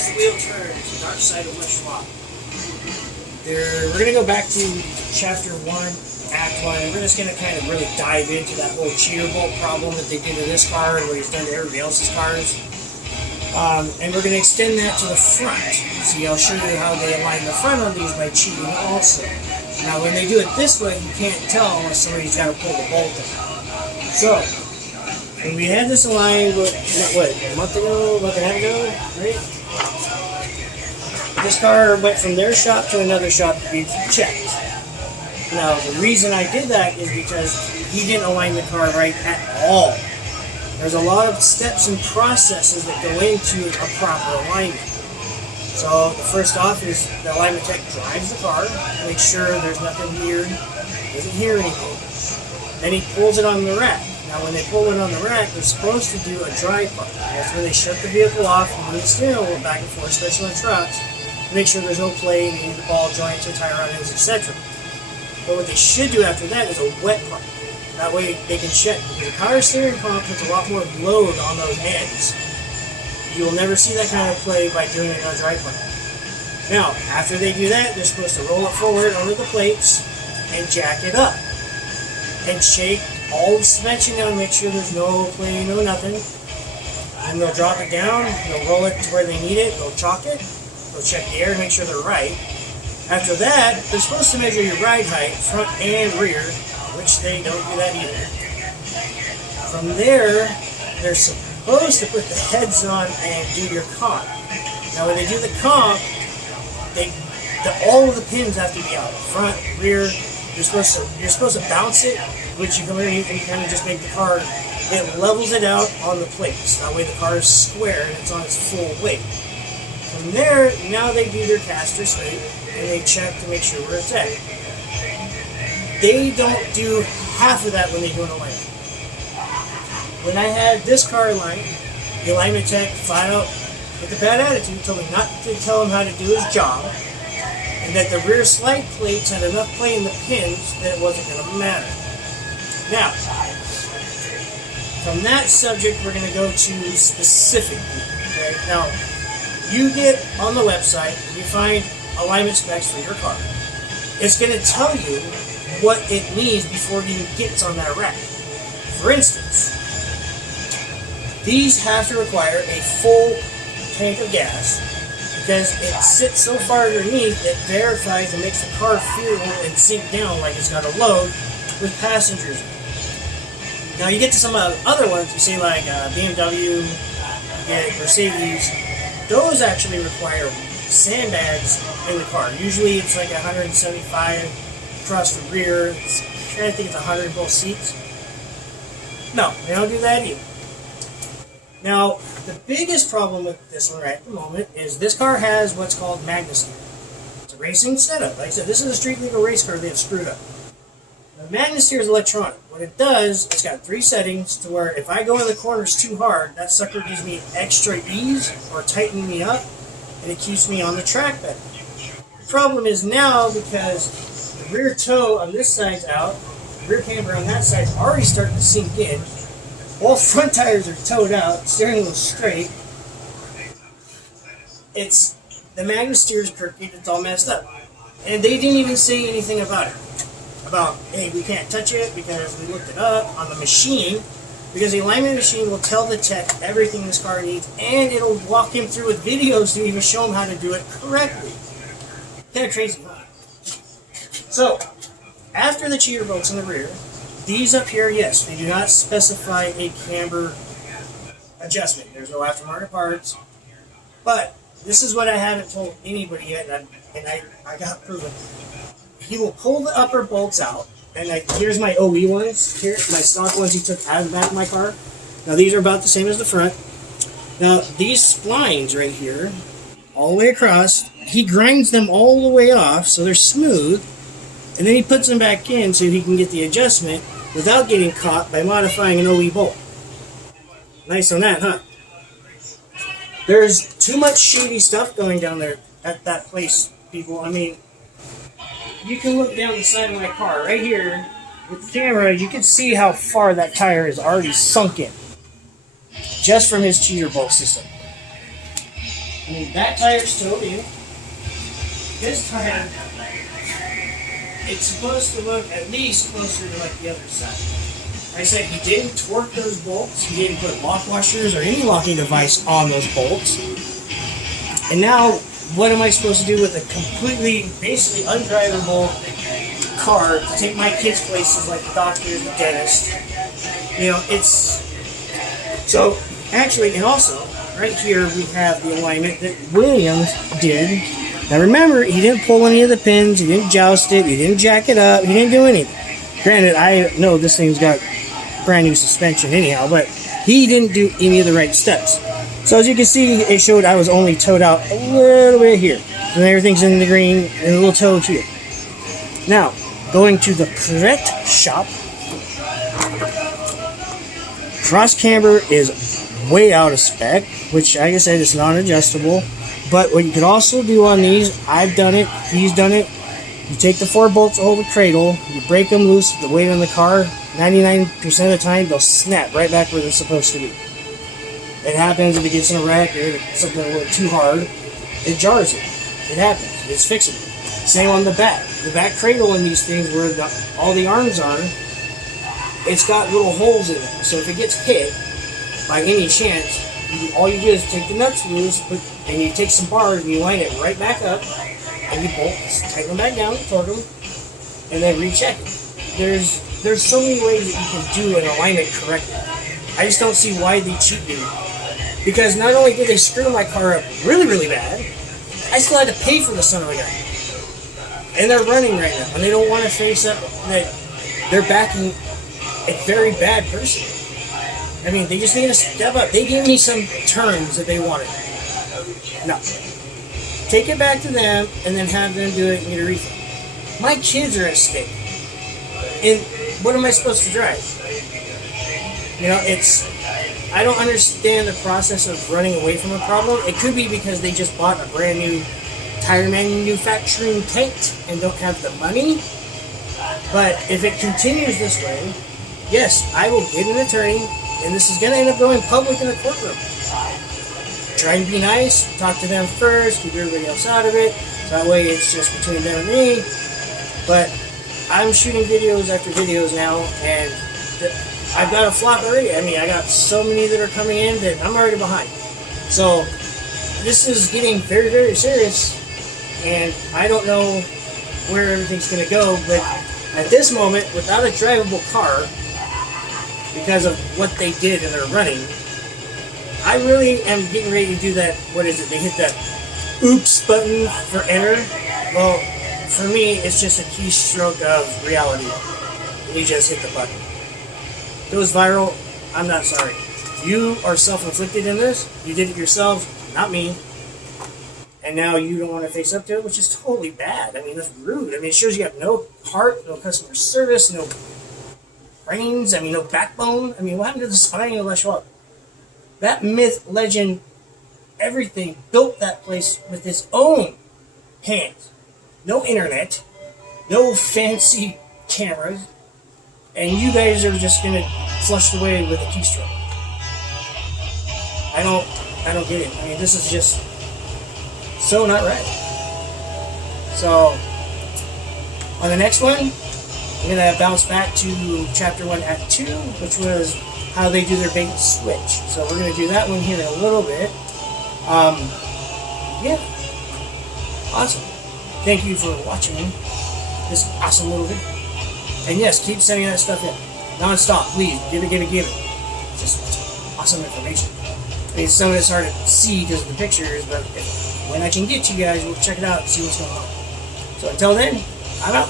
as the wheel turns, the dark side of Schwab. We're going to go back to Chapter 1, Act 1. We're just going to kind of really dive into that whole cheater bolt problem that they did to this car and what he's done to everybody else's cars. And we're going to extend that to the front. See, I'll show you how they align the front on these by cheating also. Now, when they do it this way, you can't tell unless somebody's got to pull the bolt out. So, when we had this aligned, a month and a half ago, right? This car went from their shop to another shop to be checked. Now, the reason I did that is because he didn't align the car right at all. There's a lot of steps and processes that go into a proper alignment. So, the first off is the alignment tech drives the car, makes sure there's nothing weird, doesn't hear anything. Then he pulls it on the rack. Now, when they pull it on the rack, they're supposed to do a dry part. That's when they shut the vehicle off and move the steering wheel back and forth, especially on trucks, to make sure there's no play, any ball joints or tire run-ins, etc. But what they should do after that is a wet part. That way they can check, because the car steering pump puts a lot more load on those ends. You will never see that kind of play by doing it on a dry part. Now, after they do that, they're supposed to roll it forward under the plates and jack it up. And shake all the suspension down, make sure there's no play, no nothing. And they'll drop it down, they'll roll it to where they need it, they'll chalk it, they'll check the air, make sure they're right. After that, they're supposed to measure your ride height, front and rear, which they don't do that either. From there, they're supposed to put the heads on and do your comp. Now when they do the comp, all of the pins have to be out. Front, rear, you're supposed to bounce it, which you come underneath and you kind of just make the car, it levels it out on the plates. That way the car is square and it's on its full weight. From there, now they do their caster straight and they check to make sure where it's at. They don't do half of that when they do an alignment. When I had this car aligned, the alignment tech flat out with a bad attitude told me not to tell him how to do his job, and that the rear slide plates had enough play in the pins that it wasn't going to matter. Now, from that subject, we're going to go to specifically. Okay? Now, you get on the website, you find alignment specs for your car. It's going to tell you what it needs before it even gets on that rack. For instance, these have to require a full tank of gas because it sits so far underneath it verifies and makes the car feel and sink down like it's got a load with passengers. Now you get to some other ones, you see like BMW, you get Mercedes, those actually require sandbags in the car. Usually it's like 175 across the rear, I think it's 100 in both seats. No, they don't do that either. Now, the biggest problem with this one right at the moment is this car has what's called magnet steer. It's a racing setup. Like I said, this is a street legal race car they have screwed up. The magnet steer is electronic. What it does, it's got 3 settings to where if I go in the corners too hard, that sucker gives me extra ease or tightening me up, and it keeps me on the track better. The problem is now because the rear toe on this side's out, the rear camber on that side's already starting to sink in. All front tires are towed out, steering wheel straight. It's the magnet steer is crooked, it's all messed up. And they didn't even say anything about it. About, hey, we can't touch it because we looked it up on the machine. Because the alignment machine will tell the tech everything this car needs, and it'll walk him through with videos to even show him how to do it correctly. Kind of crazy, huh? So, after the cheater bolts in the rear, these up here, yes, they do not specify a camber adjustment. There's no aftermarket parts. But this is what I haven't told anybody yet, and I got proven. He will pull the upper bolts out, and here's my OE ones. Here, my stock ones he took out of the back of my car. Now these are about the same as the front. Now these splines right here, all the way across, he grinds them all the way off so they're smooth. And then he puts them back in so he can get the adjustment without getting caught by modifying an OE bolt. Nice on that, huh? There's too much shady stuff going down there at that place, people. I mean, you can look down the side of my car right here with the camera. You can see how far that tire is already sunk in just from his cheater bolt system. I mean, that tire's towed in. This tire, it's supposed to look at least closer to like the other side. Like I said, he didn't torque those bolts. He didn't put lock washers or any locking device on those bolts. And now, what am I supposed to do with a completely, basically undrivable car to take my kids places like the doctor, the dentist? You know, it's... So, actually, and also, right here we have the alignment that Williams did. Now remember, he didn't pull any of the pins, he didn't joust it, he didn't jack it up, he didn't do anything. Granted, I know this thing's got brand new suspension anyhow, but he didn't do any of the right steps. So as you can see, it showed I was only towed out a little bit here. And everything's in the green and a little toe here. Now, going to the correct shop, cross camber is way out of spec, which like I said is non-adjustable. But what you can also do on these, I've done it, he's done it, you take the 4 bolts to hold the cradle, you break them loose with the weight on the car, 99% of the time they'll snap right back where they're supposed to be. It happens if it gets in a wreck or something a little too hard, it jars it. It happens, it's fixable. Same on the back. The back cradle in these things where all the arms are, it's got little holes in it. So if it gets hit by any chance, all you do is take the nuts loose, and you take some bars and you line it right back up, and you bolt, tighten them back down, torque them, and then recheck it. There's so many ways that you can do an alignment correctly. I just don't see why they cheat you. Because not only did they screw my car up really, really bad, I still had to pay for the son of a gun. And they're running right now, and they don't want to face up that they're backing a very bad person. I mean, they just need to step up. They gave me some terms that they wanted. No. Take it back to them and then have them do it and get a refund. My kids are at stake. And what am I supposed to drive? You know, I don't understand the process of running away from a problem. It could be because they just bought a brand new tire manufacturing tank and don't have the money. But if it continues this way, yes, I will get an attorney. And this is going to end up going public in the courtroom. Try and be nice, talk to them first, keep everybody else out of it. So that way it's just between them and me. But I'm shooting videos after videos now, and I've got a flock already. I mean, I got so many that are coming in that I'm already behind. So this is getting very, very serious, and I don't know where everything's going to go. But at this moment, without a drivable car, because of what they did and their running, I really am getting ready to do that. What is it? They hit that oops button for enter. Well, for me, it's just a keystroke of reality. You just hit the button. If it goes viral, I'm not sorry. You are self-inflicted in this. You did it yourself, not me. And now you don't want to face up to it, which is totally bad. I mean, that's rude. I mean, it shows you have no heart, no customer service, no brains, I mean, no backbone. I mean, what happened to the spine of Schwab? That myth, legend, everything built that place with his own hands. No internet, no fancy cameras, and you guys are just gonna flush it away with a keystroke. I don't get it. I mean, this is just so not right. So, on the next one, we're going to bounce back to Chapter 1, Act 2, which was how they do their bait and switch. So we're going to do that one here in a little bit. Yeah. Awesome. Thank you for watching this awesome little video. And yes, keep sending that stuff in. Non-stop, please. Give it. It's just awesome information. I mean, some of it's hard to see because of the pictures, but when I can get you guys, we'll check it out and see what's going on. So until then, I'm out.